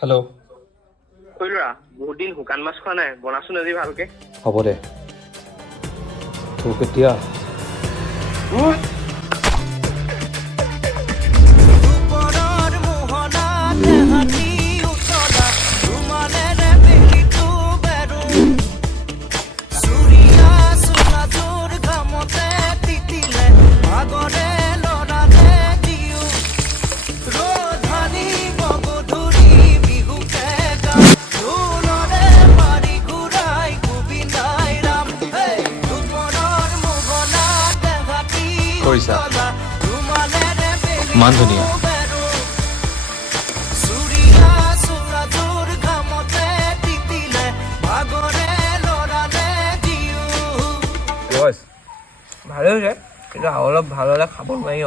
hello' কইলৰা বহুত দিন শুকান মাছ খোৱা নাই বনাচোন আজি ভালকে হ'ব দে তোৰ কেতিয়া কৰিছা মান ধুনীয়া ভালে হৈছে কিন্তু অলপ ভাল হ'লে খাব নোৱাৰি